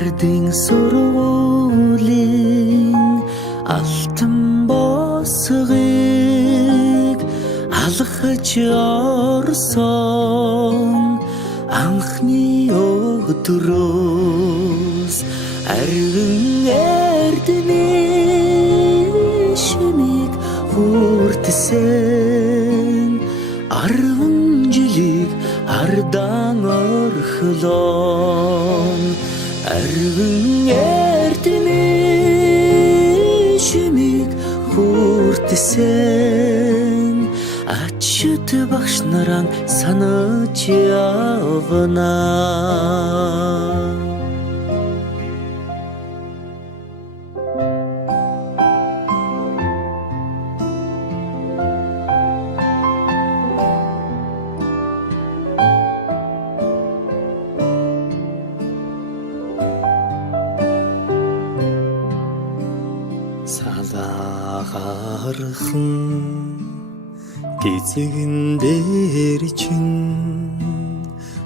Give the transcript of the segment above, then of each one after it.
ардын сургуулийн алтан босгыг алхаж орсон анхны өдрөөс арвин эрдэнэ шимийг хүртсэн 10 жилиг ардан орхлон арвин эрдэнэ шимийг хүртсэн ачт багш нараа санаж явна. Салахархан гизэгэн дээр чин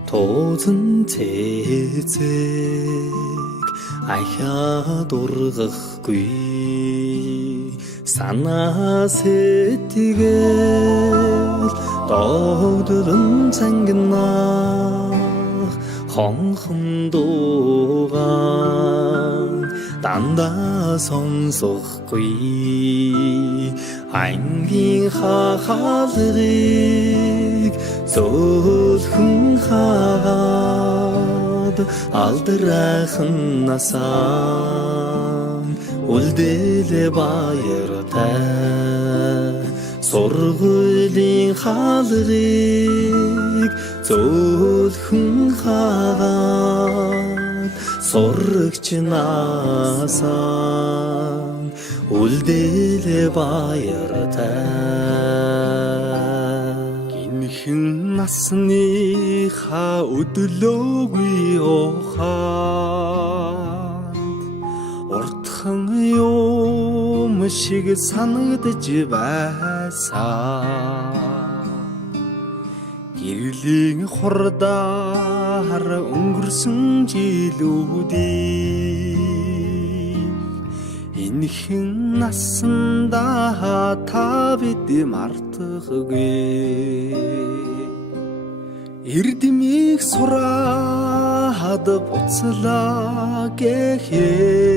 тоозон цэцэг ахаад ургахгүй санаа сэтгэл догдолн цангинах хонхон дуугаан дандаа сонсохгүй ангийн хахалгыг зөөлхөн хаад алдрайхан насаа үлдээлээ баяртай сургуулийн хаалгыг зөөлхөн хаад сурагч насаа үлдээлээ баяртай гинхэн насныхаа өдлөөгүй ухаанд уртхан юм шиг санагдж байсан гэрлийн хурдаар өнгөрсөн жилүүдийг энэхэн насандаа та бид мартахгүй эрдэмийг сураад буцлаа гэхээс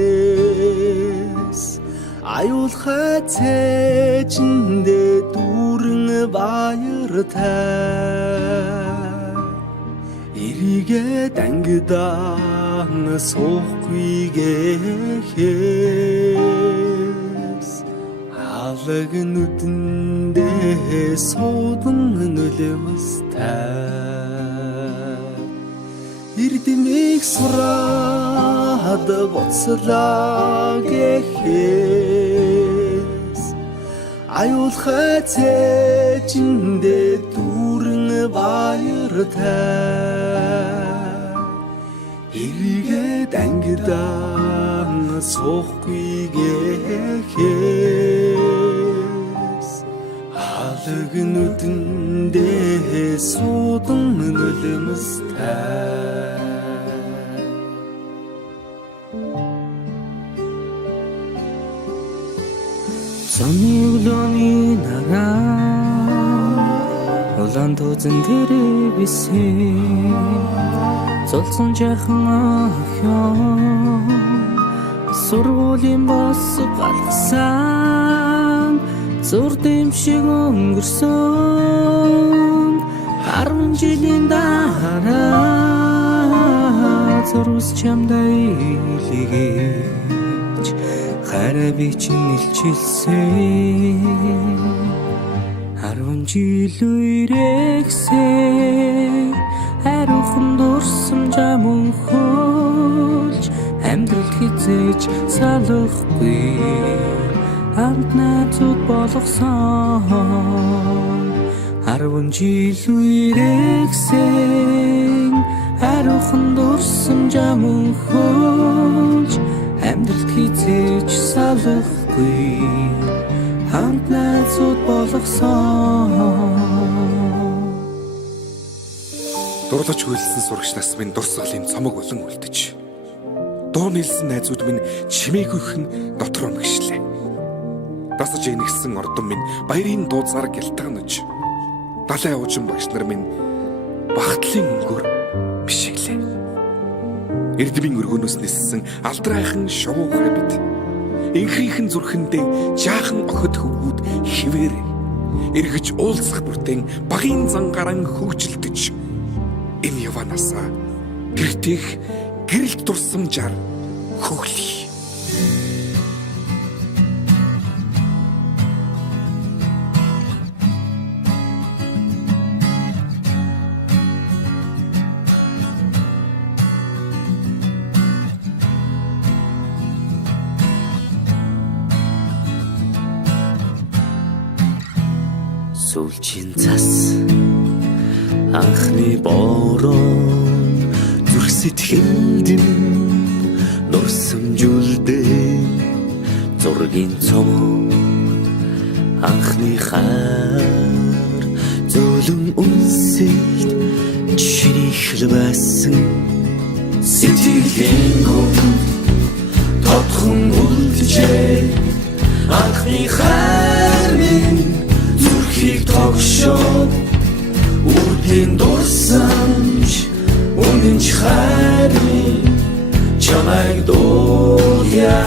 аюулхай цээжиндээ дүүрэн баяртай эрийгээ дангидаан суухгүй гэхээс алаг нүдэндээ суудан нөлөөстэй эрдэмийг сураад буцлаа гэхээс аюулхай цээжиндээ дүүрэн баяртай эрийгээ дангидаан суухгүй гэхээс алаг нүдэндээ суудан нөлөөстэй Сонны өглөөний нараа улаан тузан дээр бисэн золцсон жаахан охин сургуулийн бос галгасан зур дэвшиг өнгөрсөн 10 жилийн дараа зурус чамдаа илгээж хараа би чинь илчилсэн 10 жил үрэгсээ хариухан дурсам жамун хөлж амьдралд хизээж салахгүй хамт найзууд болгосон 10 жил үрэгсээ хариухан дурсам жамун хөлж амьдралд хизээж салахгүй хамт найзууд болгосон дурлаж хөлсөн сурагч нас минь дурсгалын цомог болон үлдэж Дуу нийлсэн найзууд минь чимээгүйхэн дотроо мэгшлээ. Дасаж энэгсэн ордон минь баярын дууцаар гялтганаж. Далай уужин багш нар минь багтлын өнгөөр бишиглээ. Эрдмийн өргөнөөс ниссэн алдрайхан шувуу харбит. Инхрийнхэн зүрхэндээ жаахан охид хөвгүүд хിവэр эргэж уулзах бүртэн багийн зангаран хөвчлөдөж энэ яванасаа гэртэх гэрэлт дурсамжаар хөглөе. Сүүлчийн цас анхны борон зүрх сэтгэлд нурсамжуулдээ зургийн цом анхны хаар зөөлөн үнсэлт чиний хэлбэсэн сэтгэлийн гүн тодхон үлдэжээ анхны хаар минь зүрхийг тогшоод үрдийн дурсамж үнэн ч хайрын чамайг дуулъя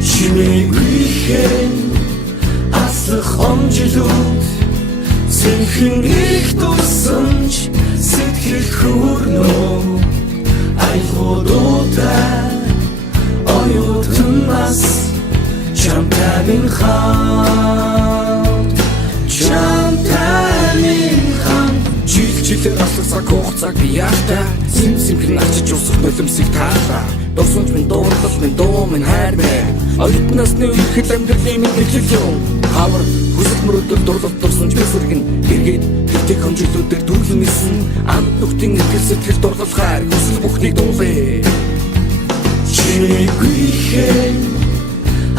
чимээгүйхэн аслах омжилууд цэнхэн их дурсамж сэтгэл хүрнөө айлгуудуудаа оюутнаас Чамтай минь хамт жилээр аслах хугацааг би яахта симсимхэн ачиж усах нулимсыг таалаа дурсамж минь дуурлал минь дуу минь хайр минь оюутнаас нэг ихэд амьдралын минь мэдлэг юм хавар хүсэл мөрөдөл дурлал дурсамж бисэргэн эргээд гэртээ хэмжүүлүүдээр дүүргэн нисэн амт нүхтийн итгэл сэтгэл дурлал хайр хүсэл бүхнийг дуулъя чимээгүйхэн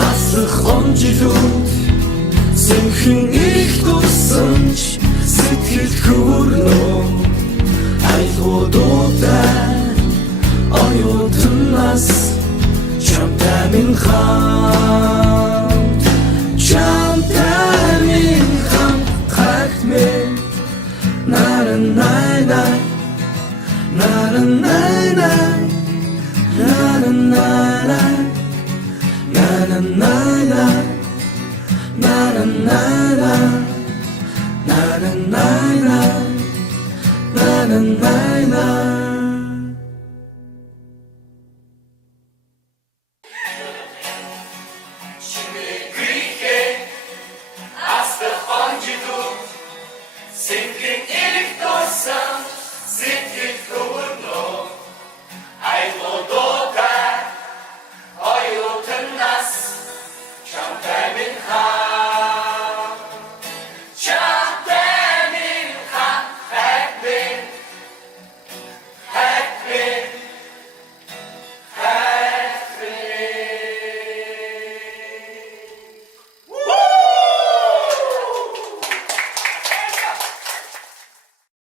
аслах омжилууд цэнхэн их дурсамж сэтгэл хүрнөө айлгуудуудаа оюутнаас чамтай минь хамт хайрт минь на-на-на-на на-на-на-на на-на-на-на Na-na-na-na Na-na-na-na Na-na-na-na Na-na-na-na